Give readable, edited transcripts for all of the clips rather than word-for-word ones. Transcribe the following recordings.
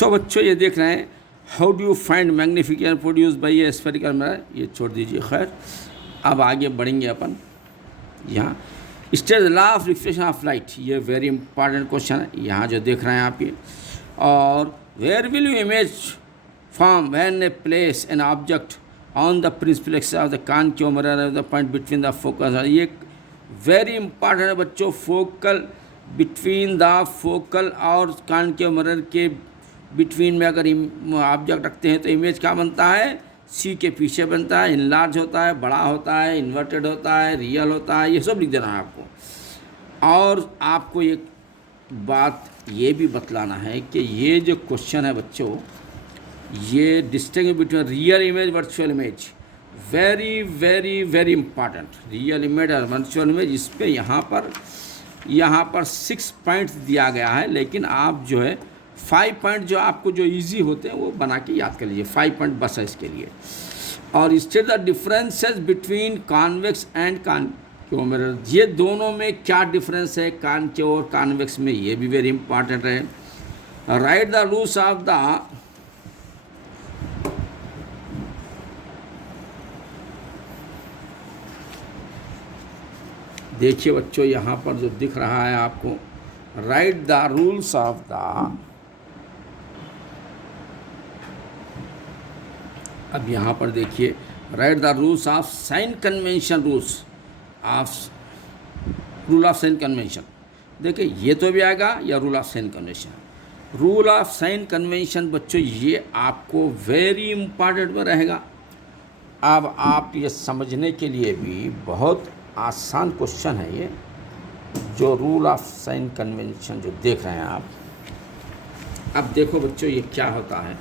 तो बच्चों ये देख रहे हैं how do you find magnification produce by a spherical mirror, ये छोड़ दीजिए। खैर अब आगे बढ़ेंगे अपन। यहाँ state the law of reflection of light, ये वेरी इंपॉर्टेंट क्वेश्चन है यहाँ जो देख रहे हैं आप ये। और where will you image form when a place an object on the principal axis of the concave mirror of the point between the focus, ये वेरी इंपॉर्टेंट है बच्चों। फोकल बिटवीन द फोकल और कॉनकेव मिरर के between में अगर object रखते हैं तो इमेज क्या बनता है, सी के पीछे बनता है, इनलार्ज होता है, बड़ा होता है, इन्वर्टेड होता है, रियल होता है, ये सब लिख देना है आपको। और आपको एक बात ये भी बतलाना है कि ये जो क्वेश्चन है बच्चों, ये distinguish between real image virtual image, very very very important. Real image और वर्चुअल इमेज, इस पर यहाँ पर 6 पॉइंट्स दिया गया है, लेकिन आप जो है 5 पॉइंट जो आपको जो इजी होते हैं वो बना के याद कर लीजिए। 5 पॉइंट बस है इसके लिए। और state the differences between convex and concave mirror, ये दोनों में क्या डिफरेंस है कॉनकेव और कॉन्वेक्स में, ये भी वेरी इंपॉर्टेंट है। Right the rules of the देखिए बच्चों यहाँ पर जो दिख रहा है आपको, right the rules of the, अब यहाँ पर देखिए right the rules of sine convention, rule of sine convention. देखिए ये तो भी आएगा या rule of sine convention. Rule of sine convention बच्चों ये आपको वेरी इंपॉर्टेंट में रहेगा। अब आप ये समझने के लिए भी बहुत आसान क्वेश्चन है ये, जो रूल ऑफ साइन कन्वेंशन जो देख रहे हैं आप। अब देखो बच्चों ये क्या होता है,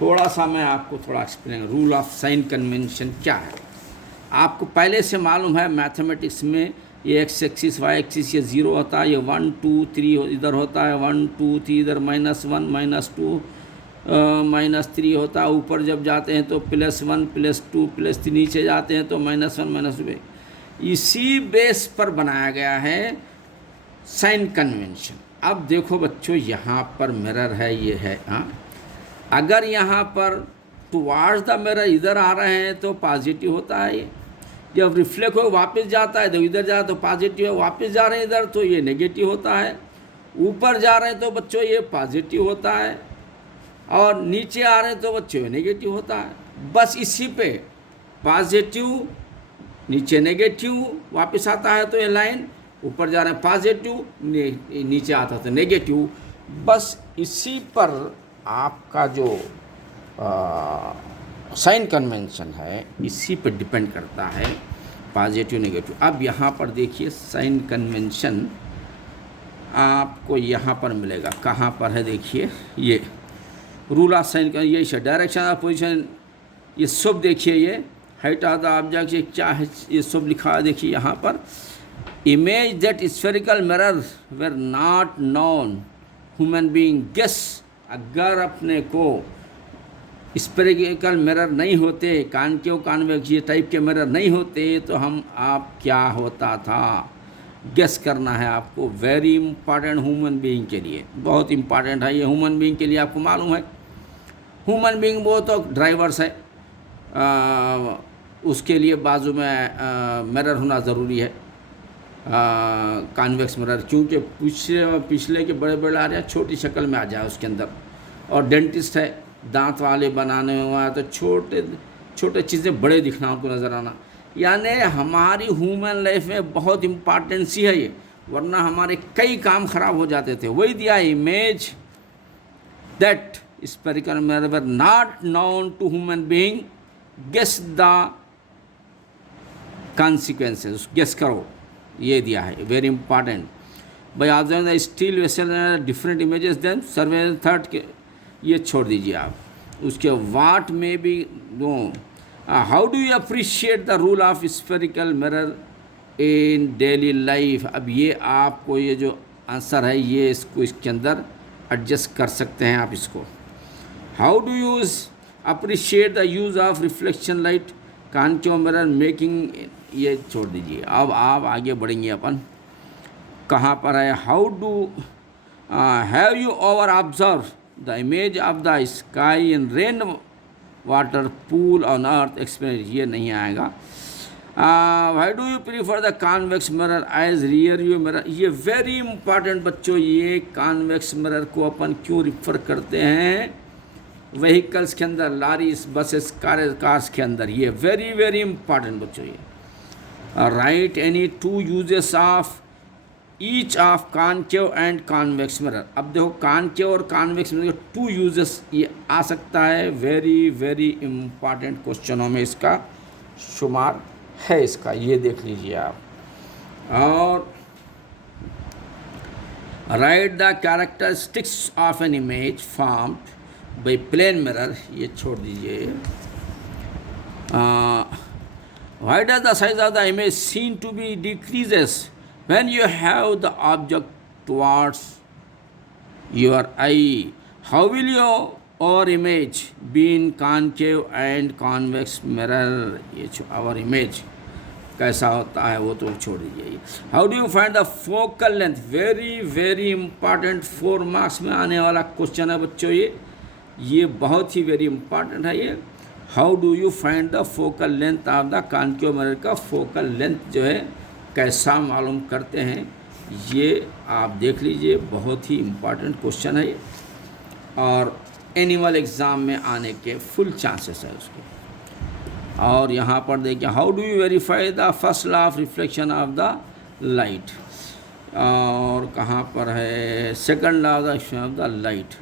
थोड़ा सा मैं आपको थोड़ा explain. Rule of sine convention क्या है आपको पहले से मालूम है। मैथमेटिक्स में ये एक्स एक्सिस वाई एक्सिस ये 0 होता है, ये 1 2 3 इधर होता है, 1 2 3 इधर -1 -2 -3 होता है। ऊपर जब जाते हैं तो +1 +2 +3, नीचे जाते हैं तो -1 -2। इसी बेस पर बनाया गया है साइन कन्वेंशन। अब देखो बच्चों यहाँ पर मिरर है, ये है हाँ, अगर यहाँ पर टुवार्ड्स द मिरर इधर आ रहे हैं तो पॉजिटिव होता है ये। जब रिफ्लेक्ट हो वापस जाता है तो इधर जा तो पॉजिटिव है, वापस जा रहे हैं इधर तो ये नेगेटिव होता है। ऊपर जा रहे हैं तो बच्चों ये पॉजिटिव होता है, और नीचे आ रहे हैं तो बच्चों ये नेगेटिव होता है। बस इसी पे पॉजिटिव नीचे नेगेटिव, वापस आता है तो ये लाइन, ऊपर जा रहे हैं पॉजिटिव, नीचे आता है तो नेगेटिव। बस इसी पर आपका जो साइन कन्वेंशन है इसी पर डिपेंड करता है, पॉजिटिव नेगेटिव। अब यहाँ पर देखिए साइन कन्वेंशन आपको यहाँ पर मिलेगा, कहाँ पर है देखिए, ये रूल ऑफ साइन का यही है। डायरेक्शन ऑफ पोजीशन ये सब देखिए, ये हाइट ऑफ द ऑब्जेक्ट ये क्या है, ये सब लिखा है देखिए यहाँ पर। Image that spherical mirror were not known human being guess, अगर अपने को स्फेरिकल मिरर नहीं होते, कॉनकेव कॉन्वेक्स ये टाइप के मिरर नहीं होते तो हम आप क्या होता था गेस करना है आपको। वेरी इंपॉर्टेंट ह्यूमन बीइंग के लिए, बहुत इंपॉर्टेंट है ये ह्यूमन बीइंग के लिए। आपको मालूम है ह्यूमन बीइंग वो तो ड्राइवर्स है, उसके लिए बाजू में मिरर होना ज़रूरी है, कॉन्वेक्स मिरर, क्योंकि पिछले के बड़े बड़े आ रहे हैं, छोटी शक्ल में आ जाए उसके अंदर। और डेंटिस्ट है, दांत वाले बनाने हुआ तो छोटे छोटे चीज़ें बड़े दिखना हमको नज़र आना, यानी हमारी ह्यूमन लाइफ में बहुत इम्पॉर्टेंसी है ये, वरना हमारे कई काम खराब हो जाते थे। वही दिया image that spherical mirror were not known to human being guess the consequences, guess करो, ये दिया है very important. By observing the steel vessel different images then survey third के, ये छोड़ दीजिए आप। उसके वाट में भी दो, how do you appreciate the rule of spherical mirror in daily life. अब ये आपको ये जो आंसर है ये इसको इसके अंदर एडजस्ट कर सकते हैं आप इसको। How do you appreciate the use of reflection light concave mirror making, ये छोड़ दीजिए। अब आप आगे बढ़ेंगे अपन, कहाँ पर है, how do have you over observe the image of the sky in rain water pool on earth experience, ये नहीं आएगा। Why do you prefer the convex mirror as rear view mirror, ये वेरी इंपॉर्टेंट बच्चों, ये convex mirror को अपन क्यों refer करते हैं व्हीकल्स के अंदर, लॉरीज, बसेस, कार्स के अंदर, ये वेरी वेरी इंपॉर्टेंट बच्चों। ये right any two uses of each of concave and convex mirror. अब देखो कॉनकेव और कॉन्वेक्स मिरर के टू यूजेस ये आ सकता है, वेरी वेरी इंपॉर्टेंट क्वेश्चनों में इसका शुमार है इसका, ये देख लीजिए आप। और write the characteristics of an image formed by plane mirror, ये छोड़ दीजिए। Why does the size of the image seen to be decreases when you have the object towards your eye? How will your image be in concave and convex mirror? ये our image कैसा होता है वो तो छोड़ दीजिए। How do you find the focal length? Very very important 4 marks में आने वाला क्वेश्चन है बच्चों, ये बहुत ही वेरी इंपॉर्टेंट है ये। How do you find the focal length of the concave mirror, का फोकल लेंथ जो है कैसा मालूम करते हैं, ये आप देख लीजिए, बहुत ही इम्पॉर्टेंट क्वेश्चन है ये, और एनुअल एग्ज़ाम में आने के फुल चांसेस है उसके। और यहाँ पर देखिए, how do you verify the first law of reflection of the light, और कहाँ पर है second law of the light,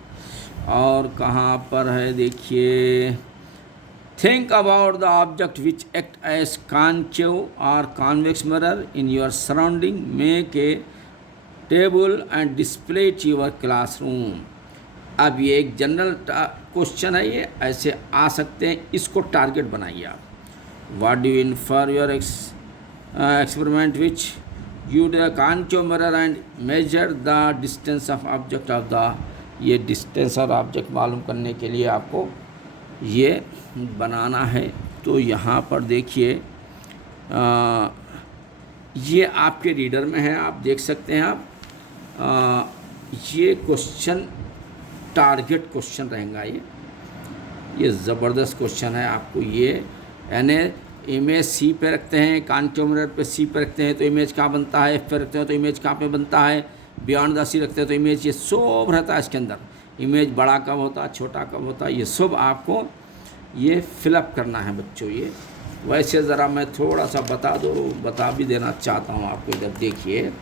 और कहाँ पर है देखिए, think about the object which act as concave or convex mirror in your surrounding, make a table and display it your classroom। अब ये एक जनरल क्वेश्चन है, ये ऐसे आ सकते हैं, इसको टारगेट बनाइए आप। what do you infer your experiment which you do a concave mirror and measure the distance of object of the, ये डिस्टेंस और ऑब्जेक्ट मालूम करने के लिए आपको ये बनाना है। तो यहाँ पर देखिए, ये आपके रीडर में है, आप देख सकते हैं आप। ये क्वेश्चन टारगेट क्वेश्चन रहेगा, ये ज़बरदस्त क्वेश्चन है आपको। ये यानी इमेज सी पे रखते हैं, कॉनकेव मिरर पे सी पे रखते हैं तो इमेज कहाँ बनता है, एफ पे रखते हैं तो इमेज कहाँ पे बनता है, बियॉन्ड द सी रखते हैं तो इमेज, ये सब रहता है इसके अंदर। इमेज बड़ा कब होता है, छोटा कब होता है, ये सब आपको ये फिलअप करना है बच्चों। ये वैसे ज़रा मैं थोड़ा सा बता भी देना चाहता हूँ आपको। इधर देखिए,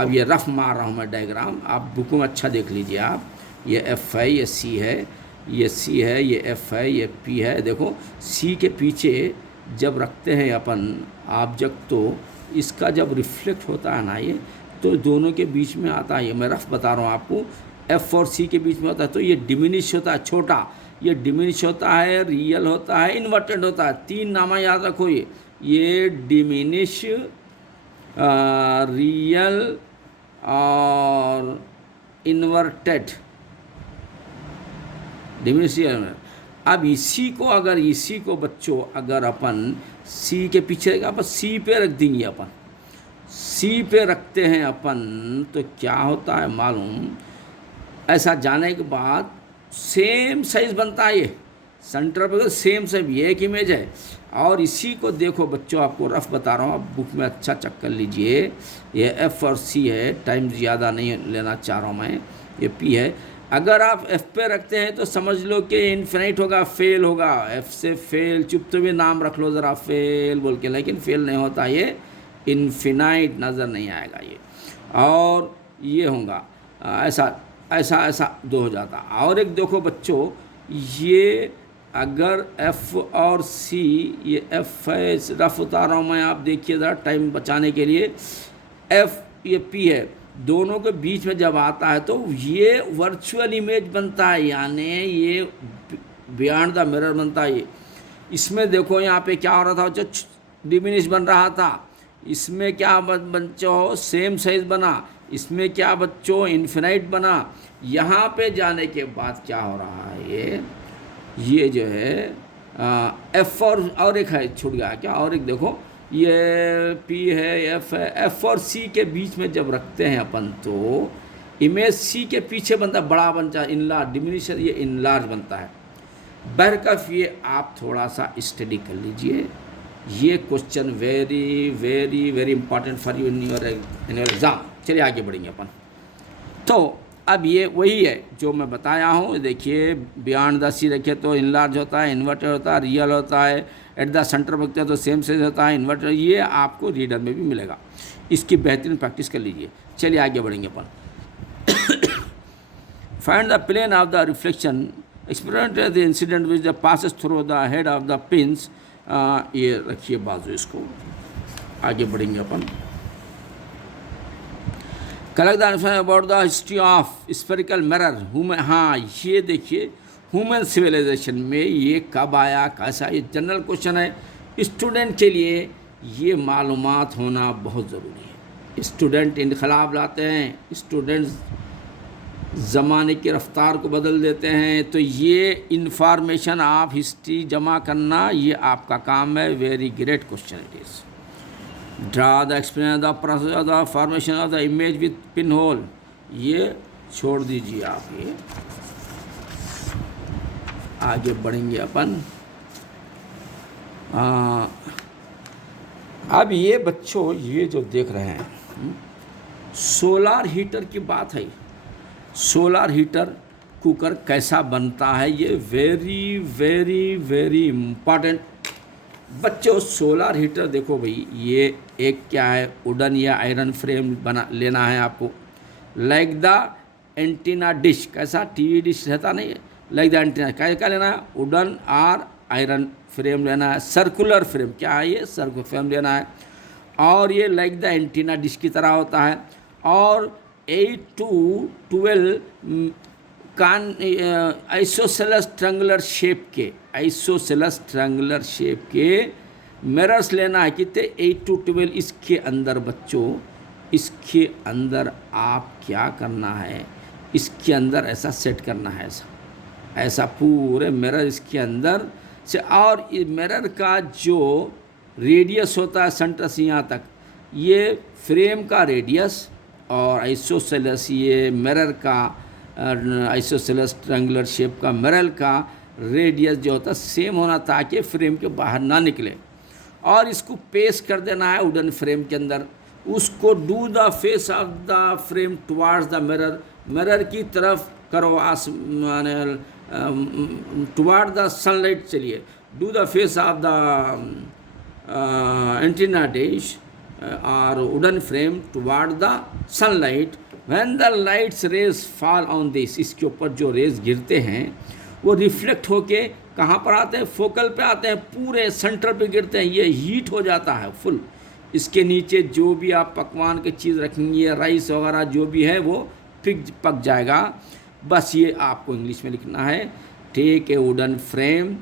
अब ये रफ मार रहा हूँ मैं डायग्राम, आप बुक में अच्छा देख लीजिए आप। ये एफ है, ये सी है, ये सी है, ये एफ है, ये पी है। देखो सी के पीछे जब रखते हैं अपन ऑब्जेक्ट, तो इसका जब रिफ्लेक्ट होता है ना, ये तो दोनों के बीच में आता है। ये मैं रफ बता रहा हूँ आपको, एफ और सी के बीच में होता है, तो ये डिमिनिश होता है, छोटा, ये डिमिनिश होता है, रियल होता है, इन्वर्टेड होता है। 3 नामा याद रखो, ये डिमिनिश, रियल और इन्वर्टेड, डिमिनिश। अब इसी को बच्चों अगर अपन सी के पीछे अपन सी पे रख देंगे, अपन सी पे रखते हैं अपन, तो क्या होता है मालूम, ऐसा जाने के बाद सेम साइज बनता है, ये सेंटर पर सेम साइज, ये एक इमेज है। और इसी को देखो बच्चों, आपको रफ बता रहा हूँ, आप बुक में अच्छा चेक कर लीजिए। ये एफ और सी है, टाइम ज़्यादा नहीं लेना चाह रहा हूँ मैं। ये पी है, अगर आप एफ पे रखते हैं तो समझ लो कि इन्फिनाइट होगा, फेल होगा। एफ से फेल, चुप तो भी नाम रख लो ज़रा, फेल बोल के, लेकिन फेल नहीं होता, ये इन्फिनाइट नज़र नहीं आएगा ये। और ये होगा ऐसा 2 हो जाता। और एक देखो बच्चों, ये अगर एफ और सी, ये एफ है, रफ उतार रहा हूँ मैं, आप देखिए ज़रा टाइम बचाने के लिए। एफ, ये पी है, दोनों के बीच में जब आता है तो ये वर्चुअल इमेज बनता है, यानी ये बियॉन्ड द मिरर बनता है। इसमें देखो यहाँ पे क्या हो रहा था, जो डिमिनिश बन रहा था, इसमें क्या बच्चों सेम साइज बना, इसमें क्या बच्चों इन्फिनाइट बना। यहाँ पे जाने के बाद क्या हो रहा है, ये जो है एफ और एक है, छूट गया क्या, और एक देखो, ये पी है, एफ है, एफ और सी के बीच में जब रखते हैं अपन, तो इमेज सी के पीछे बनता है, बड़ा बनता है, इनलार्ज, डिमिनिशन ये इनलार्ज बनता है। बहरकफ ये आप थोड़ा सा स्टडी कर लीजिए, ये question very very very important for you in your exam. चलिए आगे बढ़ेंगे अपन। तो अब ये वही है जो मैं बताया हूँ। देखिए बियॉन्ड द सी देखिए तो इनलार्ज होता है, इन्वर्टेड होता है, रियल होता है, एट द सेंटर रखते हैं तो सेम साइज होता है, इन्वर्टेड। ये आपको रीडर में भी मिलेगा, इसकी बेहतरीन प्रैक्टिस कर लीजिए। चलिए आगे बढ़ेंगे अपन। Find the plane of the reflection experiment the incident which the passes through the head of the pins. ये रखिए बाजू, इसको आगे बढ़ेंगे अपन। Collect the information about the history of spherical mirror human. हाँ ये देखिए ह्यूमन सिविलाइजेशन में ये कब आया, कैसा, ये जनरल क्वेश्चन है। स्टूडेंट के लिए ये मालूमात होना बहुत ज़रूरी है। स्टूडेंट इनकलाब लाते हैं, स्टूडेंट्स ज़माने की रफ्तार को बदल देते हैं, तो ये इंफॉर्मेशन आप हिस्ट्री जमा करना ये आपका काम है। Very great question it is. Draw the explain the process of the formation of the image with pin hole. ये छोड़ दीजिए आप, ये आगे बढ़ेंगे अपन। अब ये बच्चों ये जो देख रहे हैं सोलार हीटर की बात है। सोलार हीटर कुकर कैसा बनता है, ये वेरी वेरी वेरी इम्पॉर्टेंट। बच्चों सोलार हीटर देखो भाई, ये एक क्या है, वुडन या आयरन फ्रेम बना लेना है आपको। लाइक द एंटीना डिश, कैसा टीवी डिश रहता नहीं है, लाइक द एंटीना क्या लेना है, वुडन और आयरन फ्रेम लेना है। सर्कुलर फ्रेम क्या है, ये सर्कुलर फ्रेम लेना है। और ये लाइक द एंटीना डिश की तरह होता है। और 8 to 12 कान आइसोसेलस ट्रायंगुलर शेप के, आइसोसेलस ट्रायंगुलर शेप के मिरर्स लेना है। कितने, 8 to 12। इसके अंदर बच्चों, इसके अंदर आप क्या करना है, इसके अंदर ऐसा सेट करना है, ऐसा पूरे मिरर इसके अंदर से। और मिरर का जो रेडियस होता है सेंटर से यहाँ तक, ये फ्रेम का रेडियस और आइसोसेलस ये मिरर का आइसोसेलस ट्रायंगुलर शेप का मिरर का रेडियस जो होता है सेम होना, ताकि फ्रेम के बाहर ना निकले। और इसको पेस्ट कर देना है वुडन फ्रेम के अंदर। उसको do the face of the frame towards the mirror, mirror की तरफ करो, टुवार्ड द सनलाइट। चलिए do the face of the antenna dish or wooden frame toward the sunlight. When the lights rays fall on this, इसके ऊपर जो raise गिरते हैं वो रिफ्लेक्ट होके कहाँ पर आते हैं, फोकल पे आते हैं, पूरे सेंटर पे गिरते हैं। ये हीट हो जाता है फुल। इसके नीचे जो भी आप पकवान की चीज़ रखेंगे, राइस वगैरह जो भी है वो पक जाएगा। बस ये आपको इंग्लिश में लिखना है। Take a wooden frame,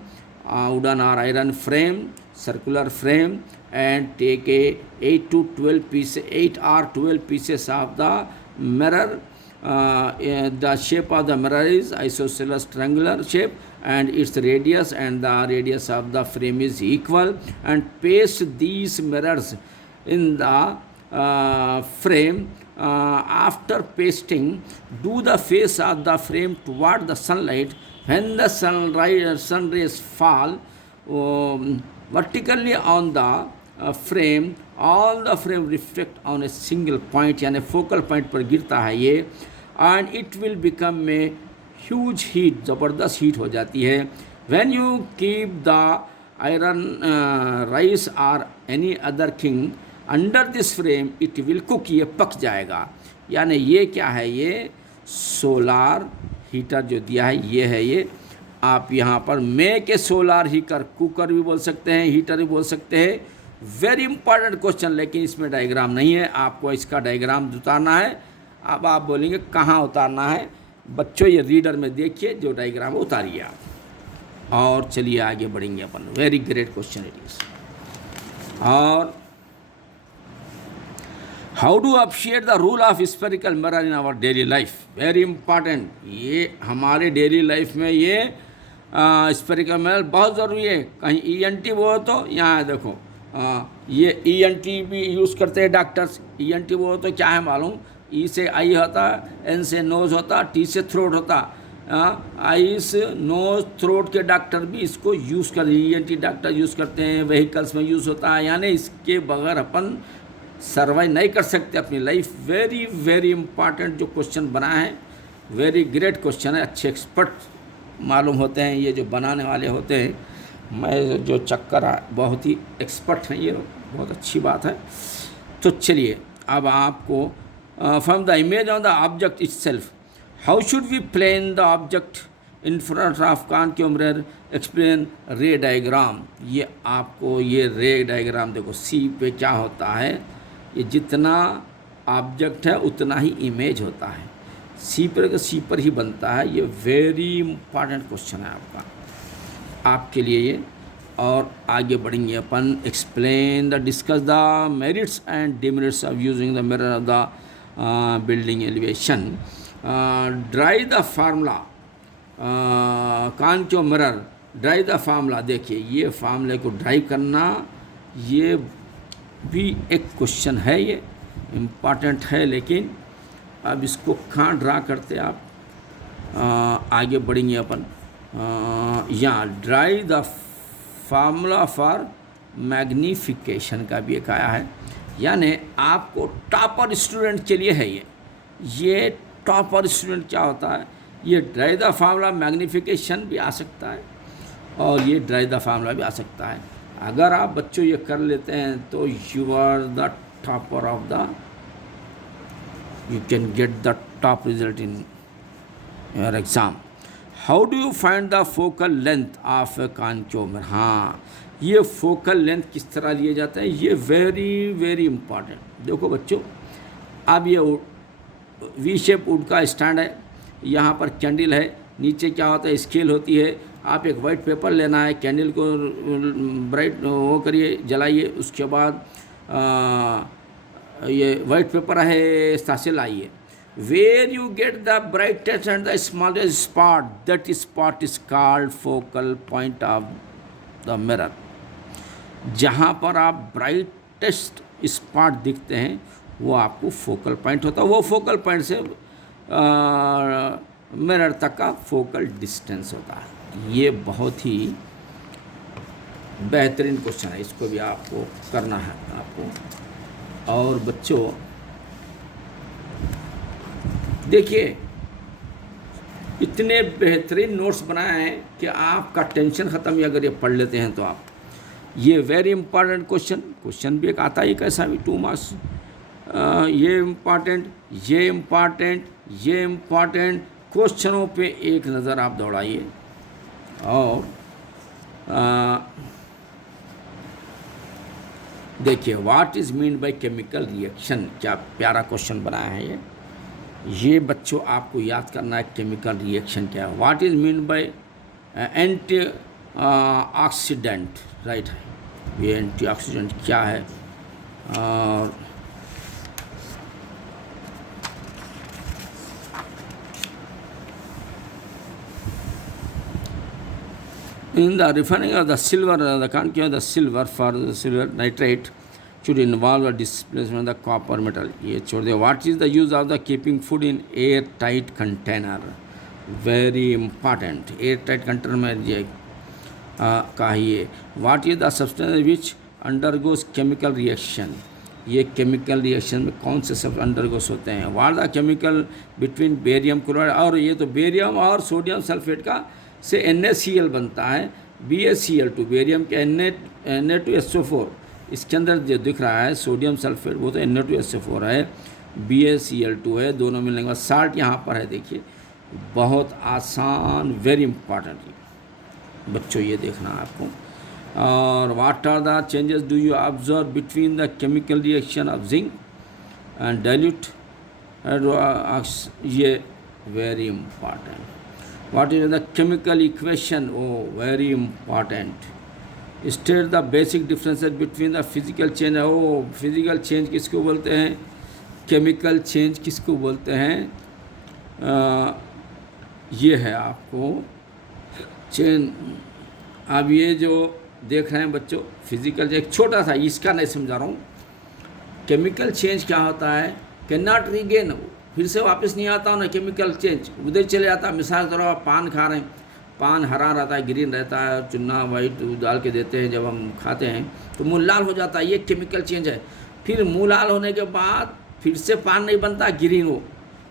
wooden or iron frame, circular frame, and take a 8 to 12 pieces, 8 or 12 pieces of the mirror. The shape of the mirror is isosceles triangular shape, and its radius and the radius of the frame is equal. And paste these mirrors in the frame. After pasting, do the face of the frame toward the sunlight. When the sun rays fall vertically on the frame, all the frame reflect on a single point, यानी focal point पर गिरता है ये। And it will become a huge heat, ज़बरदस्त heat हो जाती है। When you keep the iron rice और any other thing under this frame, it will cook, ये पक जाएगा। यानी ये क्या है, ये सोलार हीटर जो दिया है ये है। ये आप यहाँ पर make a solar heater, cooker भी बोल सकते हैं, हीटर भी बोल सकते हैं। वेरी इंपॉर्टेंट क्वेश्चन, लेकिन इसमें डायग्राम नहीं है, आपको इसका डायग्राम उतारना है। अब आप बोलेंगे कहाँ उतारना है, बच्चों ये रीडर में देखिए जो डायग्राम उतारिए आप। और चलिए आगे बढ़ेंगे अपन। Very great question it is. और how do appreciate the rule of spherical mirror in our daily life. Very important, ये हमारे डेली लाइफ में ये स्फेरिकल मिरर बहुत ज़रूरी है। कहीं ENT वो तो यहाँ देखो, ये ENT भी यूज़ करते हैं डॉक्टर्स। ENT वो तो क्या है मालूम, ई से आई होता, एन से नोज होता, टी से थ्रोट होता। आइस, नोज, थ्रोट के डॉक्टर भी इसको यूज़ कर, ENT डॉक्टर यूज़ करते हैं, व्हीकल्स में यूज़ होता है, यानी इसके बगैर अपन सर्वाइव नहीं कर सकते अपनी लाइफ। वेरी वेरी इंपॉर्टेंट जो क्वेश्चन बना है, वेरी ग्रेट क्वेश्चन है। अच्छे एक्सपर्ट मालूम होते हैं ये जो बनाने वाले होते हैं, मैं जो चक्कर बहुत ही एक्सपर्ट हैं ये, बहुत अच्छी बात है। तो चलिए अब आपको from the image on the object itself, how should we plane the object in front of concave mirror, explain ray diagram. ये आपको ये रे डायग्राम देखो, सी पे क्या होता है, ये जितना ऑब्जेक्ट है उतना ही इमेज होता है, सी पर ही बनता है। ये वेरी इंपॉर्टेंट क्वेश्चन है आपके लिए ये। और आगे बढ़ेंगे अपन, explain the discuss the merits and demerits of using the mirror of the building elevation, derive the formula concave mirror, derive the formula. देखिए ये फार्मूले को ड्राइव करना, ये भी एक क्वेश्चन है, ये इम्पॉर्टेंट है, लेकिन अब इसको कहाँ ड्रा करते आप। आगे बढ़ेंगे अपन, यहाँ dry the formula for magnification का भी एक आया है, यानी आपको टॉपर स्टूडेंट के लिए है ये टॉपर स्टूडेंट क्या होता है, ये ड्राई द फार्मूला मैग्नीफिकेशन भी आ सकता है और ये ड्राई द फार्मूला भी आ सकता है। अगर आप बच्चों ये कर लेते हैं तो you are the topper of the, you can get the top result in your exam. How do you find the focal length of a concave mirror? हाँ, ये focal length किस तरह लिए जाते हैं, ये very very important। देखो बच्चों, अब ये वी शेप वुड का स्टैंड है, यहाँ पर कैंडल है, नीचे क्या होता है स्केल होती है। आप एक वाइट पेपर लेना है, कैंडल को ब्राइट वो करिए, जलाइए, उसके बाद ये वाइट पेपर है इस तरह से लाइए। Where you get the brightest and the smallest spot, that spot is called focal point of the mirror. जहाँ पर आप ब्राइटेस्ट स्पॉट दिखते हैं वो आपको फोकल पॉइंट होता है, वो फोकल पॉइंट से मिरर तक का फोकल डिस्टेंस होता है। ये बहुत ही बेहतरीन क्वेश्चन है, इसको भी आपको करना है आपको। और बच्चों देखिए, इतने बेहतरीन नोट्स बनाए हैं कि आपका टेंशन ख़त्म, अगर ये पढ़ लेते हैं तो आप। ये वेरी इंपॉर्टेंट क्वेश्चन भी एक आता है कैसा भी 2 मार्क्स। ये इम्पॉर्टेंट, ये इम्पॉर्टेंट, ये इम्पॉर्टेंट क्वेश्चनों पे एक नज़र आप दौड़ाइए। और देखिए, what is mean by chemical reaction, क्या प्यारा क्वेश्चन बनाया है ये बच्चों आपको याद करना है। केमिकल रिएक्शन क्या है, what is mean by anti oxidant, right है, ये एंटी ऑक्सीडेंट क्या है। और in the refining of the silver, the concave of the silver for the silver nitrate should involve a displacement of the copper metal. ये छोड़ दे। What is the use of the keeping food in airtight container? Very important. Airtight container में ये कहिए। What is the substance which undergoes chemical reaction? ये chemical reaction में कौन से सब अंडरगोस होते हैं। What the chemical between barium chloride, और ये तो बेरियम और सोडियम सल्फेट का से NaCl बनता है, BaCl2, बेरियम के Na2SO4, इसके अंदर जो दिख रहा है सोडियम सल्फेट वो तो Na2SO4 है, BaCl2 है, दोनों मिलने के बाद साल्ट यहाँ पर है। देखिए बहुत आसान, वेरी इंपॉर्टेंट बच्चों, ये देखना है आपको। और what are the changes do you observe between the chemical reaction of zinc and dilute, ये very important. What is the chemical equation? Oh, very important. State the basic differences between the physical change. Oh, physical change किसको बोलते हैं, chemical change किसको बोलते हैं। ये है आपको चेंज। अब ये जो देख रहे हैं बच्चों, फिजिकल एक छोटा सा, इसका नहीं समझा रहा हूँ। केमिकल चेंज क्या होता है, कैन नॉट रीगेन, फिर से वापस नहीं आता ना, केमिकल चेंज उधर चले जाता। मिसाल के तौर पर पान खा रहे हैं, पान हरा रहता है, ग्रीन रहता है, चुन्ना वाइट डाल के देते हैं, जब हम खाते हैं तो मुँह लाल हो जाता है, ये केमिकल चेंज है। फिर मुँह लाल होने के बाद फिर से पान नहीं बनता, ग्रीन हो,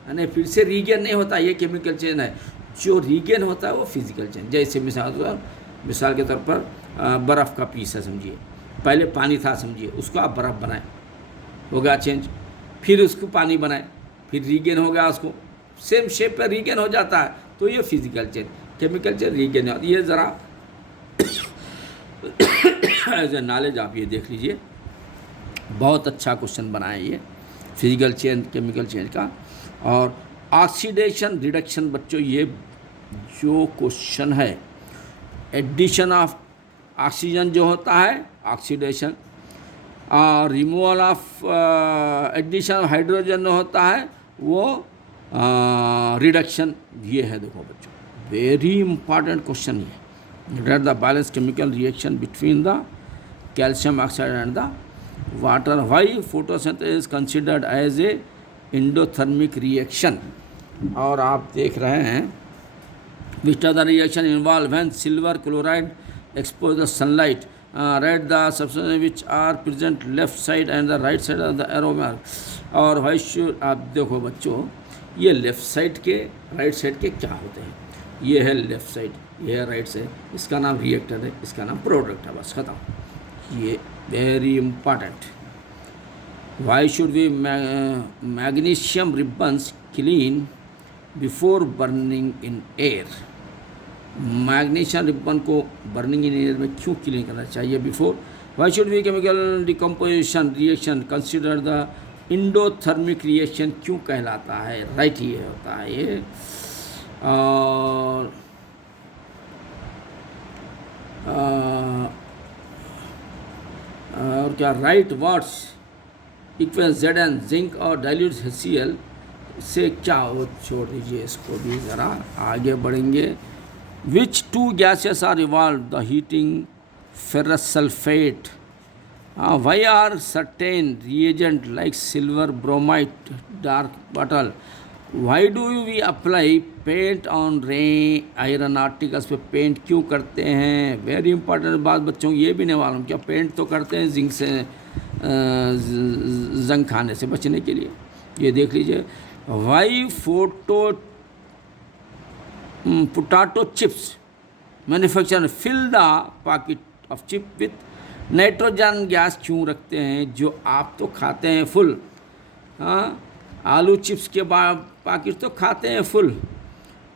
यानी फिर से रीगेन नहीं होता, ये केमिकल चेंज है। जो रीगेन होता है वो फिजिकल चेंज। जैसे मिसाल के तौर पर बर्फ़ का पीस है समझिए, पहले पानी था समझिए, उसको आप बर्फ़ बनाए, हो गया चेंज, फिर उसको पानी बनाए, फिर रीगेन हो गया, उसको सेम शेप पर रीगेन हो जाता है, तो ये physical change. Chemical change regain है। ये ज़रा एज ए नॉलेज आप ये देख लीजिए, बहुत अच्छा क्वेश्चन बनाया ये फिजिकल चेंज केमिकल चेंज का। और ऑक्सीडेशन रिडक्शन बच्चों, ये जो क्वेश्चन है, एडिशन ऑफ ऑक्सीजन जो होता है ऑक्सीडेशन, और removal of addition of hydrogen होता है वो रिडक्शन। ये है देखो बच्चों, वेरी इंपॉर्टेंट क्वेश्चन ये। Write the balance chemical reaction between the calcium oxide and the water, why photosynthesis is considered as a endothermic reaction. और आप देख रहे हैं which are the reaction involve when silver chloride expose the sunlight, read the substance which are present left side and the right side of the arrow mark. और why should, आप देखो बच्चों, ये लेफ्ट साइड के right side के क्या होते हैं, ये है लेफ्ट साइड, ये है राइट साइड, इसका नाम रिएक्टर है, इसका नाम प्रोडक्ट है, बस खत्म। ये very important. Why should we magnesium ribbons clean before burning in air. Magnesium ribbon को बर्निंग इन एयर में क्यों क्लीन करना चाहिए before. Why should we chemical decomposition reaction consider the endothermic reaction क्यों कहलाता है, राइट ये होता है ये। और क्या write words equal Z N zinc और डाइल्यूट HCl से क्या हो, छोड़ दीजिए इसको भी, ज़रा आगे बढ़ेंगे। Which two gases are evolve the heating ferrous sulphate, why are certain reagent like silver bromide dark bottle, why do we apply paint on ray iron articles पे पेंट क्यों करते हैं। वेरी इंपॉर्टेंट बात बच्चों, ये भी नहीं मालूम क्या पेंट तो करते हैं जिंक से, जंग खाने से बचने के लिए। ये देख लीजिए, why potato chips manufacture fill the pocket of chip with nitrogen gas क्यों रखते हैं, जो आप तो खाते हैं फुल, हाँ आलू चिप्स के पॉकेट तो खाते हैं फुल,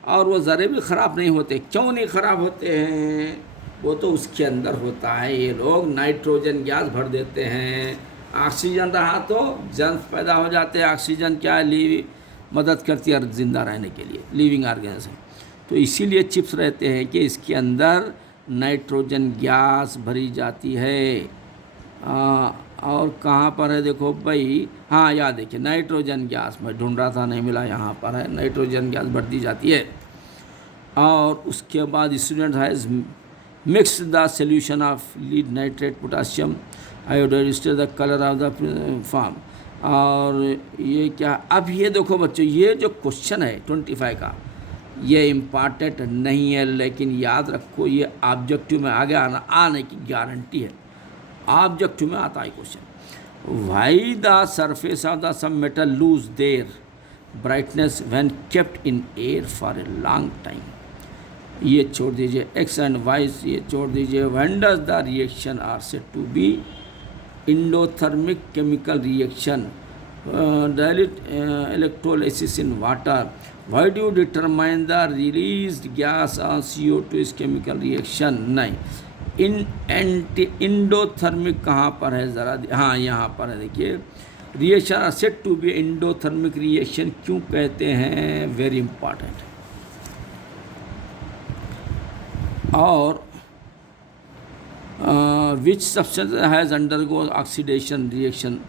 और वो ज़रे भी ख़राब नहीं होते। क्यों नहीं ख़राब होते हैं, वो तो उसके अंदर होता है, ये लोग नाइट्रोजन गैस भर देते हैं, ऑक्सीजन रहा तो जर्म्स पैदा हो जाते हैं। ऑक्सीजन क्या है, मदद करती है ज़िंदा रहने के लिए, लिविंग ऑर्गेनिज्म। तो इसीलिए चिप्स रहते हैं कि इसके अंदर नाइट्रोजन गैस भरी जाती है। और कहाँ पर है देखो भाई, हाँ याद देखिए, नाइट्रोजन गैस मैं ढूंढ रहा था नहीं मिला, यहाँ पर है, नाइट्रोजन गैस भर दी जाती है। और उसके बाद student has mix the solution of lead nitrate potassium iodide the colour of the form. और ये क्या, अब ये देखो बच्चों, ये जो क्वेश्चन है 25 का, ये इम्पॉर्टेंट नहीं है, लेकिन याद रखो ये ऑब्जेक्टिव में आगे आने की गारंटी है। ऑब्जेक्टिव में आता है question, why the surface of the some metal lose their brightness when kept in air for a long time. ये छोड़ दीजिए, एक्स एंड वाइज ये छोड़ दीजिए। When does the reaction are said to be endothermic chemical reaction, dilute electrolysis in water, why do determine the released gas on CO2 is chemical reaction. नहीं, endothermic कहाँ पर है ज़रा, हाँ यहाँ पर है देखिए, reaction are said to be endothermic reaction क्यों कहते हैं, वेरी इंपॉर्टेंट। और which substance has undergo oxidation reaction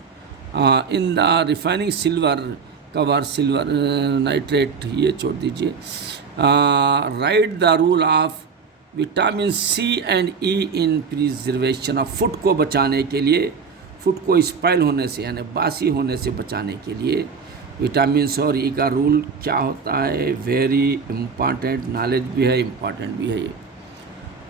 in the refining silver cover silver nitrate, ये छोड़ दीजिए। Write the rule of vitamin C and E in preservation of food को बचाने के लिए फूड को स्पाइल होने से यानी बासी होने से बचाने के लिए विटामिन और ई का रूल क्या होता है, वेरी इम्पॉर्टेंट, नॉलेज भी है, इम्पॉर्टेंट भी है ये।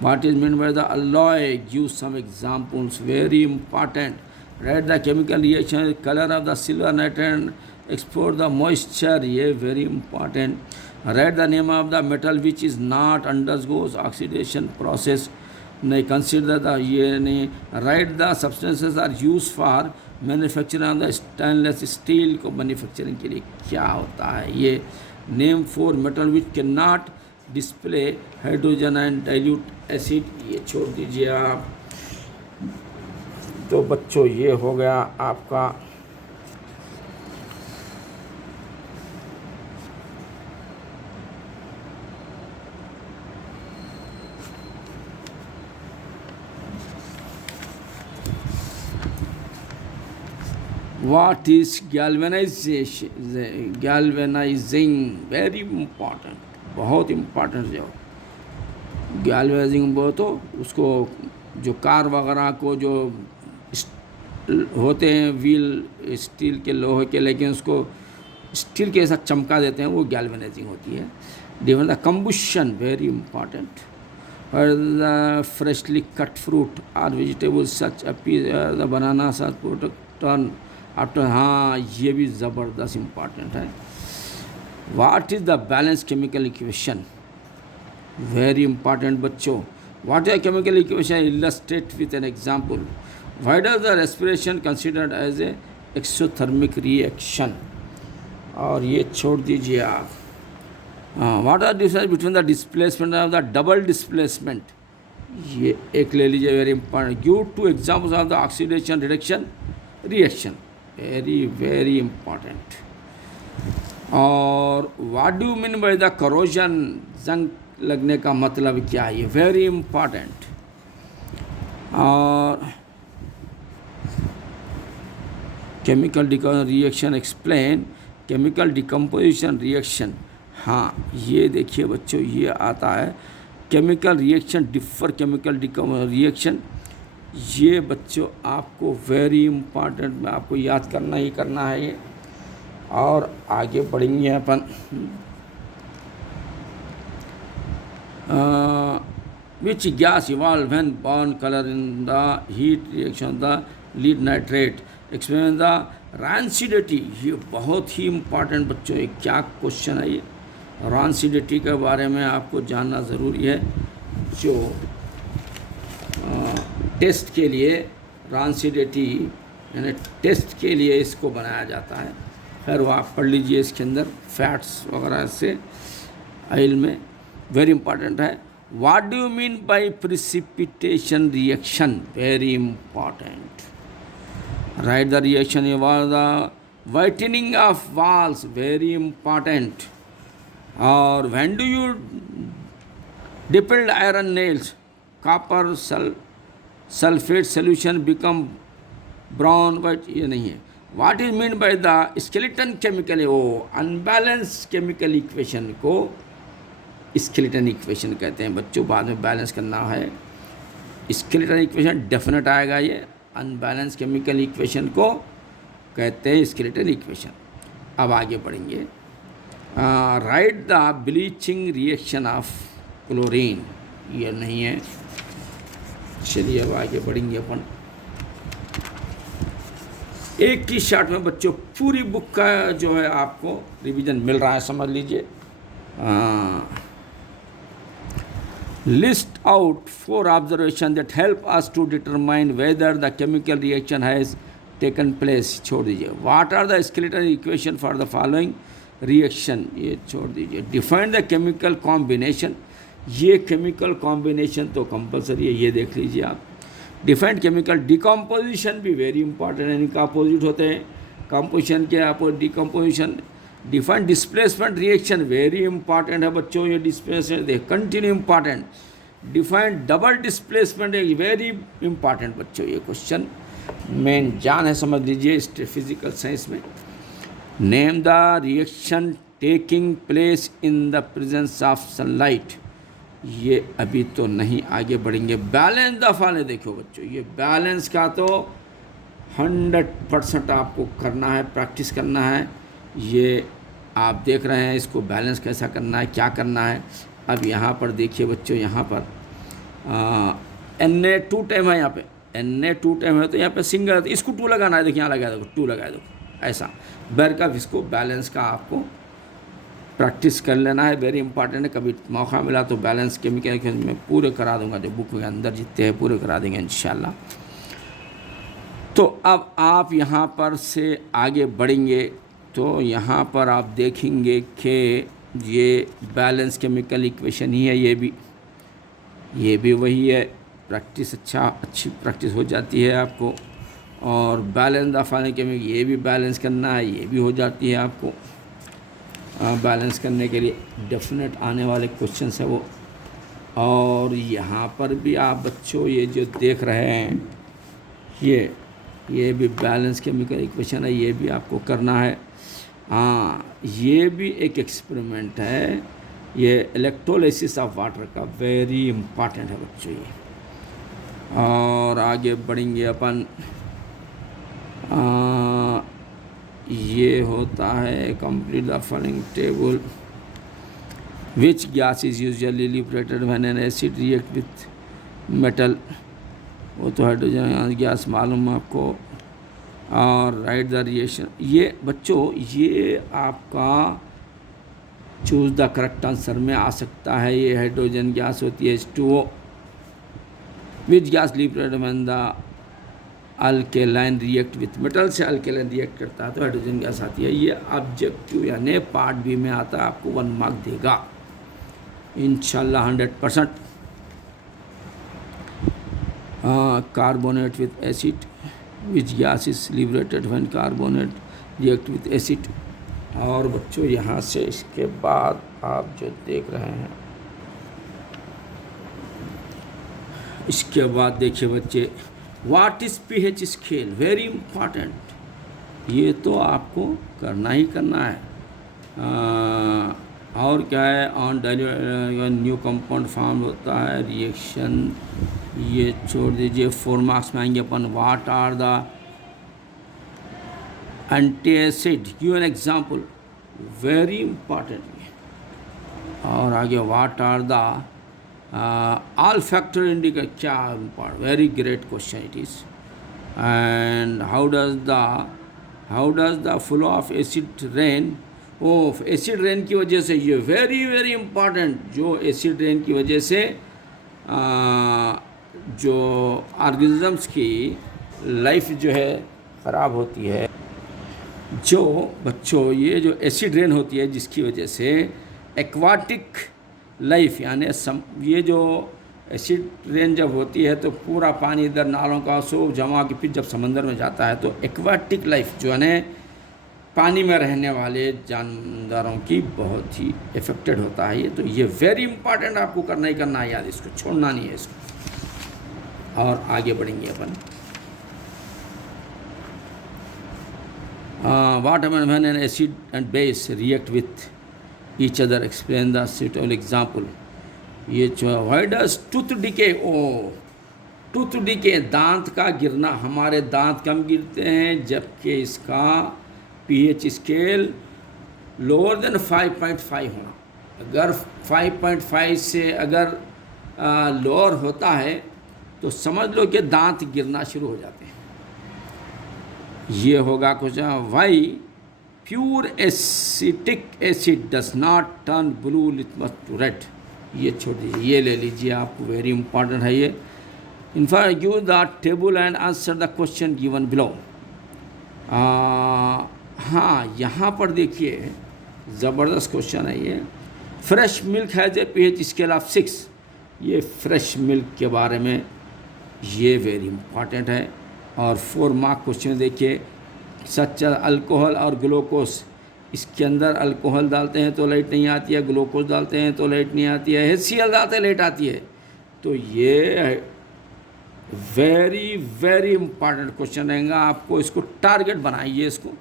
What is mean by the alloy, give some examples, very important. Write the chemical reaction, colour of the silver nitrate, export the moisture, ये very important. Write the name of the metal which is not undergoes oxidation process, नहीं consider the, ये नहीं। Write the substances are use for manufacturing of the stainless steel, को manufacturing के लिए क्या होता है ये। Name 4 metal which can not display hydrogen and dilute acid, ये छोड़ दीजिए आप। तो बच्चों ये हो गया आपका what is galvanizing, very important, बहुत इम्पॉर्टेंट। जो गैल्वेनाइजिंग वो तो उसको जो कार वगैरह को जो होते हैं व्हील स्टील के लोहे के, लेकिन उसको स्टील के साथ चमका देते हैं, वो गैल्वेनाइजिंग होती है। Different the combustion, very important. और द फ्रेशली कट फ्रूट और vegetables such appear the banana such product turn after, हाँ ये भी ज़बरदस्त इम्पॉर्टेंट है। What is the balance chemical equation, very important बच्चों। What is chemical equation, illustrate with an example. Why does the respiration considered as a exothermic reaction, और ये छोड़ दीजिए आप। What are difference between the displacement of the double displacement, ये एक ले लीजिए, very important. Give 2 examples of the oxidation reduction reaction, very very important. और what do mean by the corrosion, जंग लगने का मतलब क्या है, वेरी इंपॉर्टेंट। और chemical reaction explain, chemical decomposition reaction, हाँ ये देखिए बच्चों ये आता है chemical reaction differ chemical reaction, ये बच्चों आपको वेरी इम्पॉर्टेंट में आपको याद करना ही करना है ये। और आगे बढ़ेंगे अपन। Which gas evolve when burn colour in the heat reaction the lead nitrate, explain the rancidity, ये बहुत ही इम्पॉर्टेंट बच्चों, ये क्या क्वेश्चन है ये। रैंसिडिटी के बारे में आपको जानना ज़रूरी है। जो टेस्ट के लिए रैंसिडिटी यानी टेस्ट के लिए इसको बनाया जाता है। खैर वो आप पढ़ लीजिए, इसके अंदर फैट्स वगैरह से ऑयल में वेरी इंपॉर्टेंट है। What do you mean by precipitation reaction, very important. Right the reaction involve the whitening of walls, very important. Or when do you dippled iron nails, copper sulfate solution become brown, white, ये नहीं है। What is meant by the skeleton chemical, वो unbalanced chemical equation को skeleton equation कहते हैं बच्चों, बाद में बैलेंस करना है। skeleton equation डेफिनेट आएगा, ये अनबैलेंस केमिकल इक्वेशन को कहते हैं skeleton equation। अब आगे बढ़ेंगे। Right the bleaching reaction of chlorine, ये नहीं है। चलिए अब आगे बढ़ेंगे अपन। एक ही शॉट में बच्चों पूरी बुक का जो है आपको रिवीजन मिल रहा है, समझ लीजिए। List out 4 observation that help us to determine whether the chemical reaction has taken place, छोड़ दीजिए। What are the skeletal equation for the following reaction, ये छोड़ दीजिए। डिफाइन द केमिकल कॉम्बिनेशन, ये केमिकल कॉम्बिनेशन तो कंपलसरी है, ये देख लीजिए आप। डिफाइंड केमिकल डिकम्पोजिशन भी वेरी इंपॉर्टेंट है, इनका अपोजिट होते हैं कंपोजिशन के opposite decomposition. Defined displacement reaction very important है बच्चों, ये डिस्प्लेसमेंट देख continue important. Defined double displacement very important बच्चों, ये क्वेश्चन मेन जान है, समझ लीजिए फिजिकल साइंस में। Name the reaction taking place in the presence of sunlight, ये अभी तो नहीं, आगे बढ़ेंगे। बैलेंस द फॉलोइंग, देखो बच्चों ये बैलेंस का तो 100% आपको करना है, प्रैक्टिस करना है। ये आप देख रहे हैं इसको बैलेंस कैसा करना है, क्या करना है। अब यहाँ पर देखिए बच्चों, यहाँ पर NA 2 टाइम है, यहाँ पे NA 2 टाइम है तो यहाँ पे सिंगल, इसको 2 लगाना है। देखिए यहाँ लगाया, देखो 2 लगाया, देखो ऐसा बैर का इसको बैलेंस का आपको प्रैक्टिस कर लेना है, वेरी इंपॉर्टेंट है। कभी मौका मिला तो बैलेंस के मैं पूरे करा दूंगा, जो बुक के अंदर जितने हैं पूरे करा देंगे इंशाल्लाह। तो अब आप यहाँ पर से आगे बढ़ेंगे तो यहाँ पर आप देखेंगे कि ये बैलेंस केमिकल इक्वेशन ही है, ये भी वही है। प्रैक्टिस अच्छी प्रैक्टिस हो जाती है आपको। और बैलेंस द फॉलोइंग केमिकल, ये भी बैलेंस करना है, ये भी हो जाती है आपको। बैलेंस करने के लिए डेफिनेट आने वाले क्वेश्चंस है वो। और यहाँ पर भी आप बच्चों ये जो देख रहे हैं, ये भी बैलेंस केमिकल इक्वेशन है, ये भी आपको करना है। हाँ, ये भी एक एक्सपेरिमेंट है, ये इलेक्ट्रोलिसिस ऑफ वाटर का, वेरी इम्पॉर्टेंट है बच्चों ये। और आगे बढ़ेंगे अपन। ये होता है complete the following table. Which gas is usually liberated when an acid react with metal. वो तो हाइड्रोजन गैस मालूम है आपको। और राइट द रिएक्शन। ये बच्चों ये आपका चूज द करेक्ट आंसर में आ सकता है। ये हाइड्रोजन गैस होती है H2O। Which gas liberated when the alkaline react with metal, से अल्केलाइन रिएक्ट करता है तो हाइड्रोजन गैस आती है। ये ऑब्जेक्टिव यानी पार्ट बी में आता है, आपको 1 मार्क देगा इंशाल्लाह 100%। Carbonate with acid, which gas is liberated when carbonate react with acid. और बच्चों यहाँ से इसके बाद आप जो देख रहे हैं, इसके बाद देखिए बच्चे, what is pH scale, very important. ये तो आपको करना ही करना है। और क्या है, ऑन न्यू कंपाउंड फॉर्म होता है, रिएक्शन ये छोड़ दीजिए। 4 मार्क्स में आएंगे अपन। What are the anti acid, give an example, very important. और आगे what are the all factor indicator, क्या important, very great question it is. And how does the flow of acid rain, acid rain की वजह से, ये very important, जो acid rain की वजह से जो ऑर्गेनिजम्स की लाइफ जो है ख़राब होती है। जो बच्चों ये जो एसिड रेन होती है जिसकी वजह से एक्वाटिक लाइफ यानी ये जो एसिड रेन जब होती है तो पूरा पानी इधर नालों का सूख जमा के फिर जब समंदर में जाता है तो एक्वाटिक लाइफ जो है पानी में रहने वाले जानदारों की बहुत ही इफेक्टेड होता है। ये तो ये वेरी इंपॉर्टेंट, आपको करना ही करना है याद, इसको छोड़ना नहीं है इसको। और आगे बढ़ेंगे अपन। What when an acid and base react with each other, explain the suitable example। ये why does tooth decay, tooth decay, दांत का गिरना, हमारे दांत कम गिरते हैं जबकि इसका pH स्केल लोअर देन 5.5 होना। अगर 5.5 से अगर लोअर होता है तो समझ लो कि दांत गिरना शुरू हो जाते हैं। ये होगा कुछ why pure acetic acid does not turn blue litmus to red. ये छोड़ दीजिए, ये ले लीजिए, आपको वेरी इंपॉर्टेंट है ये। In fact give the table and answer the question given below. हाँ, यहाँ पर देखिए ज़बरदस्त क्वेश्चन है ये। Fresh milk has a pH scale of 6। ये फ्रेश मिल्क के बारे में ये वेरी इंपॉर्टेंट है। और 4 मार्क क्वेश्चन देखिए, सच अल्कोहल और ग्लूकोज, इसके अंदर अल्कोहल डालते हैं तो लाइट नहीं आती है, ग्लूकोज डालते हैं तो लाइट नहीं आती है, HCl डालते हैं लाइट आती है। तो ये वेरी इंपॉर्टेंट क्वेश्चन रहेगा, आपको इसको टारगेट बनाइए। इसको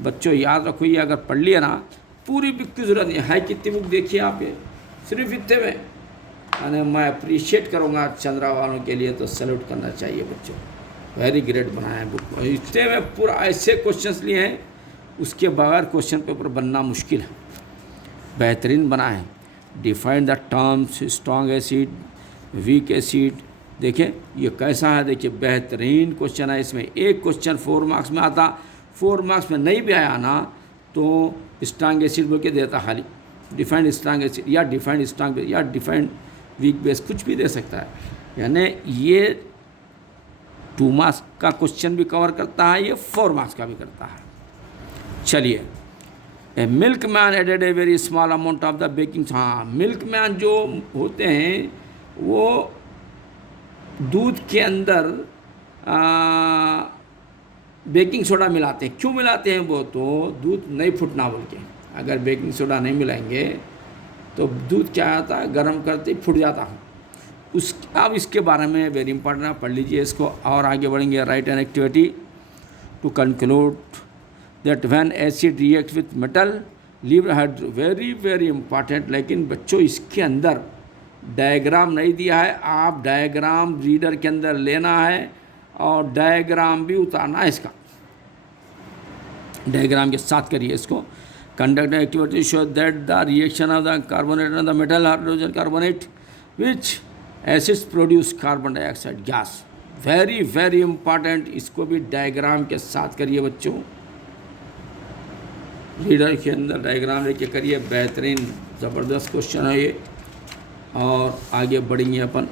बच्चों याद रखो, ये अगर पढ़ लिया ना, पूरी बुक की ज़रूरत नहीं है। कितनी बुक देखिए आप, ये सिर्फ इतने में। यानी मैं अप्रिशिएट करूँगा चंद्रा वालों के लिए, तो सैल्यूट करना चाहिए बच्चों, वेरी ग्रेट बनाया है बुक। इतने में पूरा ऐसे क्वेश्चंस लिए हैं उसके बगैर क्वेश्चन पेपर बनना मुश्किल है, बेहतरीन बना है। Define the terms strong acid, weak acid, देखिए ये कैसा है, देखिए बेहतरीन क्वेश्चन है। इसमें एक क्वेश्चन 4 मार्क्स में आता, 4 मार्क्स में नहीं भी आया ना तो स्ट्रॉन्ग एसिड बोल के देता खाली, डिफाइंड स्ट्रॉन्ग एसिड या डिफाइंड स्ट्रॉन्ग बेस या डिफाइंड वीक बेस, कुछ भी दे सकता है। यानी ये 2 मार्क्स का क्वेश्चन भी कवर करता है, ये 4 मार्क्स का भी करता है। चलिए, a milkman added a very small amount of the baking, हाँ मिल्क मैन जो होते हैं वो दूध के अंदर बेकिंग सोडा मिलाते हैं। क्यों मिलाते हैं वो, तो दूध नहीं फूटना बोल के। अगर बेकिंग सोडा नहीं मिलाएंगे तो दूध क्या आता है, गर्म करते ही फूट जाता है। अब इसके बारे में वेरी इंपॉर्टेंट है, पढ़ लीजिए इसको और आगे बढ़ेंगे। Write an activity to conclude that when acid react with metal leave hydro, very very important. लेकिन बच्चों इसके अंदर डायग्राम नहीं दिया है, आप डायग्राम रीडर के अंदर लेना है और डायग्राम भी उतारना है इसका, डायग्राम के साथ करिए इसको। Conduct activity show that the reaction of the carbonate and the metal hydrogen carbonate which acids produce carbon dioxide gas, very very important. इसको भी डायग्राम के साथ करिए बच्चों, रीडर के अंदर डायग्राम लेके करिए, बेहतरीन ज़बरदस्त क्वेश्चन है ये। और आगे बढ़ेंगे अपन,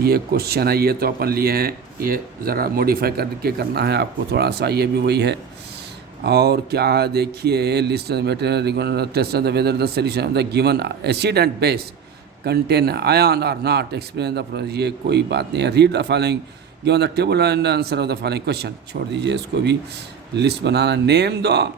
ये क्वेश्चन है ये तो अपन लिए हैं, ये ज़रा मॉडिफाई करके करना है आपको थोड़ा सा, ये भी वही है। और क्या है देखिए, list material test of the whether the solution of the given acid and base contain ion are not, explain the process, ये कोई बात नहीं है। Read the following given the table and answer of the following question, छोड़ दीजिए इसको भी, list बनाना। नेम द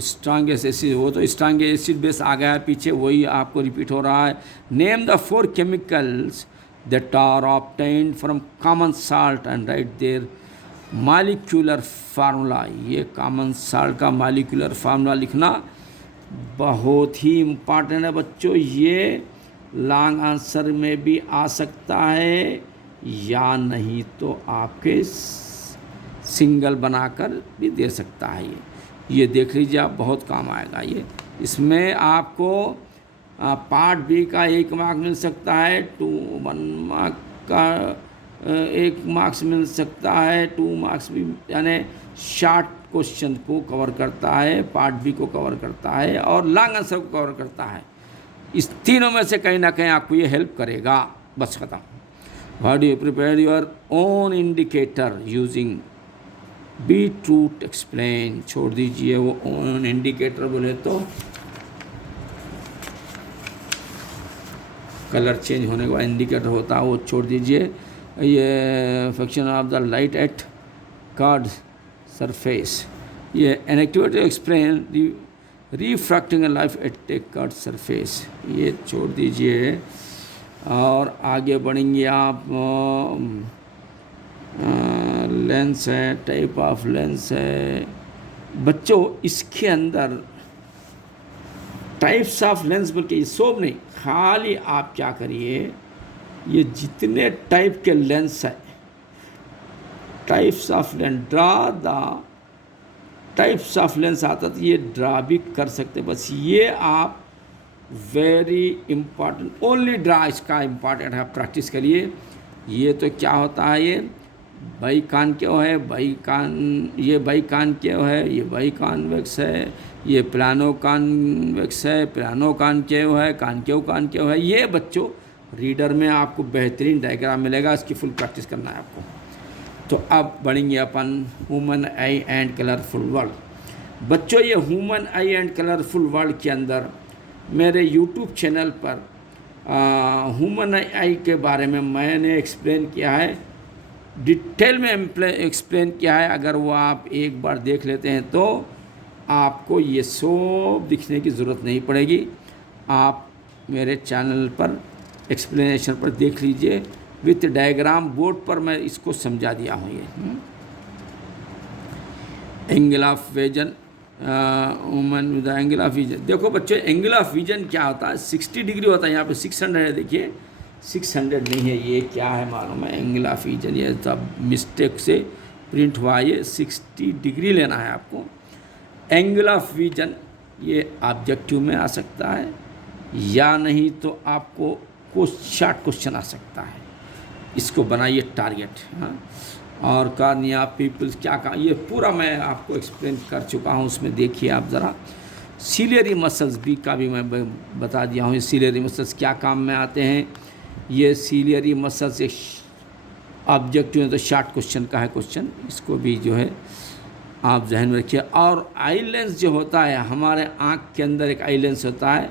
स्ट्रॉन्गेस्ट एसिड, वो तो स्ट्रॉन्ग एसिड बेस आ गया है पीछे, वही आपको रिपीट हो रहा है। Name the 4 chemicals that are obtained from common salt and write their molecular formula, ये कॉमन साल्ट का मॉलिक्यूलर फार्मूला लिखना बहुत ही इम्पॉर्टेंट है बच्चों। ये लॉन्ग आंसर में भी आ सकता है या नहीं तो आपके सिंगल बनाकर भी दे सकता है। ये देख लीजिए आप, बहुत काम आएगा ये। इसमें आपको पार्ट बी का 1 मार्क्स मिल सकता है, 1 मार्क का 1 मार्क्स मिल सकता है, 2 मार्क्स भी, यानी शॉर्ट क्वेश्चन को कवर करता है, पार्ट बी को कवर करता है और लॉन्ग आंसर को कवर करता है। इस तीनों में से कहीं ना कहीं आपको ये हेल्प करेगा, बस खत्म। How do you prepare your own indicator using beetroot explain, छोड़ दीजिए वो ओन इंडिकेटर बोले तो कलर चेंज होने के बाद इंडिकेटर होता है, वो छोड़ दीजिए। ये function of the light at curved surface, ये an activity explain refracting life at a curved surface, ये छोड़ दीजिए। और आगे बढ़ेंगे आप, लेंस है, टाइप ऑफ लेंस है बच्चों। इसके अंदर टाइप्स ऑफ लेंस बोल के सब नहीं, खाली आप क्या करिए, ये जितने टाइप के लेंस है, types of lens, draw the types of lens आता तो ये ड्रा भी कर सकते, बस ये आप वेरी इम्पॉर्टेंट, ओनली ड्रा इसका इम्पॉर्टेंट है, प्रैक्टिस करिए। ये तो क्या होता है, ये बाई कॉनकेव है, ये बाई कॉनकेव है, ये बाई कॉन्वेक्स है, ये प्लानो कॉन्वेक्स है, प्लानो कॉनकेव है, कॉनकेव है। ये बच्चों रीडर में आपको बेहतरीन डायग्राम मिलेगा, इसकी फुल प्रैक्टिस करना है आपको। तो अब बढ़ेंगे अपन human eye and colourful world. बच्चों ये human eye and colourful world के अंदर मेरे यूट्यूब चैनल पर ह्यूमन आई के बारे में मैंने एक्सप्लेन किया है, डिटेल में एक्सप्लेन किया है। अगर वो आप एक बार देख लेते हैं तो आपको ये सब दिखने की ज़रूरत नहीं पड़ेगी, आप मेरे चैनल पर एक्सप्लेनेशन पर देख लीजिए, विथ डायग्राम बोर्ड पर मैं इसको समझा दिया हूँ। ये angle of vision, woman with angle of vision. देखो बच्चों एंगल ऑफ विजन क्या होता है, 60 डिग्री होता है, यहाँ पे 600 है, देखिए 600 नहीं है, ये क्या है मालूम है, एंगल ऑफ रीजन, ये सब मिस्टेक से प्रिंट हुआ, ये 60 डिग्री लेना है आपको। एंगल ऑफ विजन ये ऑब्जेक्टिव में आ सकता है, या नहीं तो आपको शॉर्ट क्वेश्चन आ सकता है। इसको बनाइए टारगेट। हाँ, और कार्निया पीपल्स क्या कहा, ये पूरा मैं आपको एक्सप्लेन कर चुका हूँ, उसमें देखिए आप ज़रा। सीलियरी मसल्स भी का भी मैं बता दिया हूँ, सीलियरी मसल्स क्या काम में आते हैं। ये सीलियरी मसल्स एक ऑब्जेक्टिव है तो शॉर्ट क्वेश्चन का है क्वेश्चन, इसको भी जो है आप जहन में रखिए। और आई लेंस जो होता है, हमारे आँख के अंदर एक आई लेंस होता है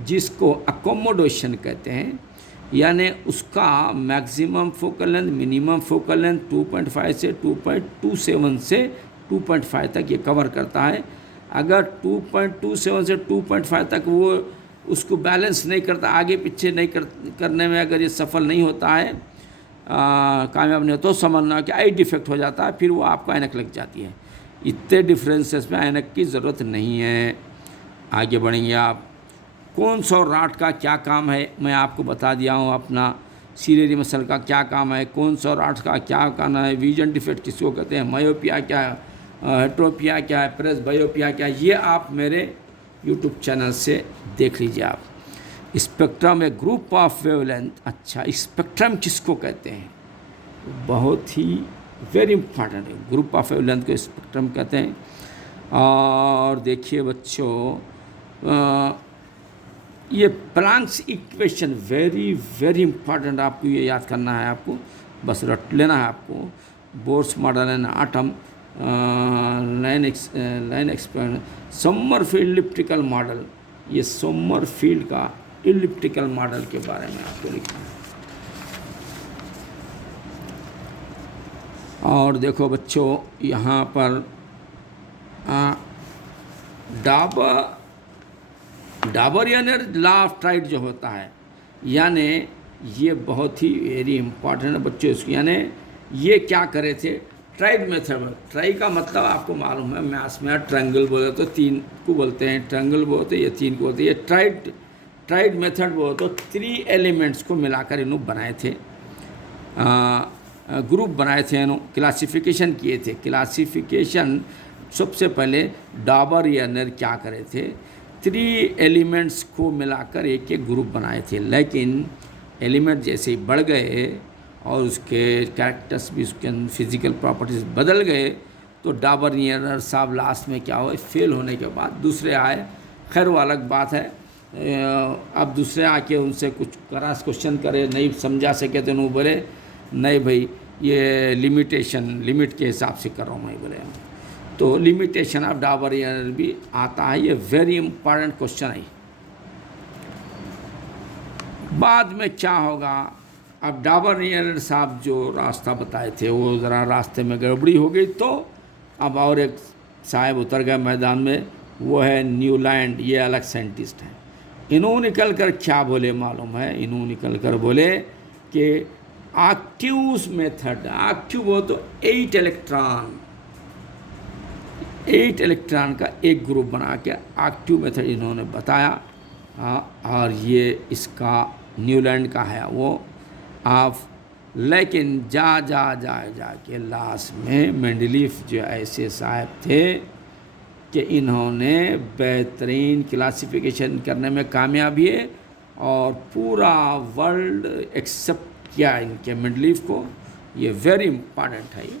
जिसको अकोमोडेशन कहते हैं, यानी उसका maximum focal length, minimum focal length 2.5 से 2.27 से 2.5 तक ये कवर करता है। अगर 2.27 से 2.5 तक वो उसको बैलेंस नहीं करता, आगे पीछे नहीं करने में अगर ये सफल नहीं होता है, कामयाब नहीं होता, तो समझना कि आई डिफेक्ट हो जाता है, फिर वो आपको ऐनक लग जाती है। इतने डिफरेंसेस में ऐनक की ज़रूरत नहीं है। आगे बढ़ेंगे आप। कौन सा रॉड का क्या काम है मैं आपको बता दिया हूँ, अपना सीलियरी मसल का क्या काम है, कौन सा रॉड का क्या काम है, विजन डिफेक्ट किसको कहते हैं, मायोपिया क्या है, हेट्रोपिया क्या है, प्रेस बायोपिया क्या है, ये आप मेरे यूट्यूब चैनल से देख लीजिए आप। Spectrum A group of wavelength. अच्छा, स्पेक्ट्रम किसको कहते हैं, बहुत ही वेरी इंपॉर्टेंट है, ग्रुप ऑफ वेवलेंथ को स्पेक्ट्रम कहते हैं। और देखिए बच्चों, ये Planck's equation very very important, आपको ये याद करना है, आपको बस रट लेना है आपको। Bohr's model and atom, line experiment, Sommerfeld elliptical model, ये समरफील्ड का इलिप्टिकल मॉडल के बारे में आपको लिखना है। और देखो बच्चों, यहाँ पर डाबरियनर लॉ ऑफ ट्राइड जो होता है, यानी ये बहुत ही वेरी इंपॉर्टेंट है बच्चों इसको। यानी ये क्या करे थे, ट्राइड मेथड। ट्राई का मतलब आपको मालूम है, मैथ्स में ट्रायंगल बोले तो 3 को बोलते हैं, ट्रायंगल बोलते हैं, ये 3 को बोलते हैं। ये ट्राइड मेथड बोले तो 3 एलिमेंट्स को मिलाकर इन्होंने बनाए थे, ग्रुप बनाए थे, इन्होंने क्लासिफिकेशन किए थे। क्लासिफिकेशन सबसे पहले डाबरियनर क्या करे थे, 3 एलिमेंट्स को मिलाकर एक ग्रुप बनाए थे। लेकिन एलिमेंट जैसे ही बढ़ गए और उसके कैरेक्टर्स भी, उसके फिजिकल प्रॉपर्टीज बदल गए, तो डाबरियनर साहब लास्ट में क्या हुआ, फेल होने के बाद दूसरे आए। खैर वो अलग बात है, अब दूसरे आके उनसे कुछ क्रॉस क्वेश्चन करे, नहीं समझा सके तो उन्होंने बोले नहीं भाई ये लिमिट के हिसाब से कर रहा हूँ मैं, बोले। तो लिमिटेशन ऑफ डाबरियनर भी आता है, ये वेरी इंपॉर्टेंट क्वेश्चन है। बाद में क्या होगा, अब डाबरियनर साहब जो रास्ता बताए थे वो ज़रा रास्ते में गड़बड़ी हो गई, तो अब और एक साहब उतर गए मैदान में, वो है न्यूलैंड, ये अलग साइंटिस्ट हैं। इन्होंने निकल कर क्या बोले मालूम है, इन्होंने निकल कर बोले कि एक्टिव मेथड, एक्टिव वो तो 8 इलेक्ट्रॉन का एक ग्रुप बना के एक्टिव मेथड इन्होंने बताया। और ये इसका न्यूलैंड का है वो आप। लेकिन जा के लास्ट में मेंडलीफ जो ऐसे साहब थे कि इन्होंने बेहतरीन क्लासिफिकेशन करने में कामयाब हुए और पूरा वर्ल्ड एक्सेप्ट किया इनके मेंडलीफ को। ये वेरी इम्पॉर्टेंट है ये।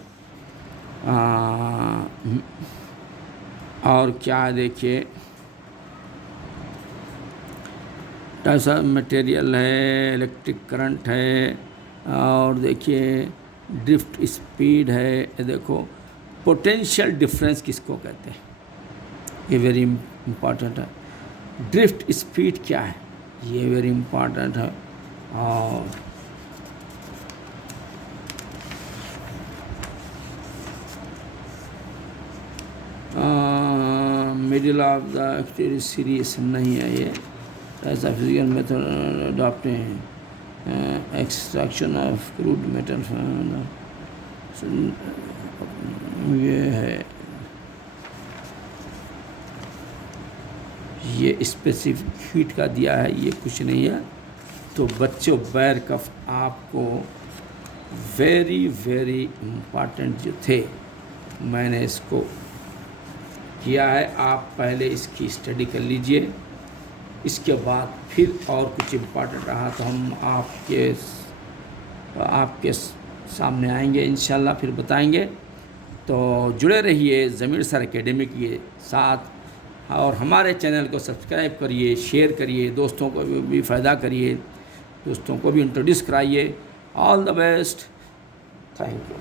और क्या देखिए, ऐसा मटेरियल है, इलेक्ट्रिक करंट है, और देखिए ड्रिफ्ट स्पीड है। ये देखो पोटेंशियल डिफरेंस किसको कहते हैं, ये वेरी इम्पॉर्टेंट है। ड्रिफ्ट स्पीड क्या है, ये वेरी इम्पॉर्टेंट है। और मिडिल ऑफ द सीरीज नहीं है ये, ऐसा physical method adopting extraction of crude metal, ये है, ये स्पेसिफिक हीट का दिया है, ये कुछ नहीं है। तो बच्चों बैर कफ आपको वेरी वेरी इम्पॉर्टेंट जो थे, मैंने इसको किया है। आप पहले इसकी स्टडी कर लीजिए, इसके बाद फिर और कुछ इम्पॉर्टेंट रहा तो हम आपके सामने आएंगे इंशाल्लाह, फिर बताएंगे। तो जुड़े रहिए ज़मीर सर एकेडमी के साथ और हमारे चैनल को सब्सक्राइब करिए, शेयर करिए, दोस्तों को भी फ़ायदा करिए, दोस्तों को भी इंट्रोड्यूस कराइए। All the best, thank you.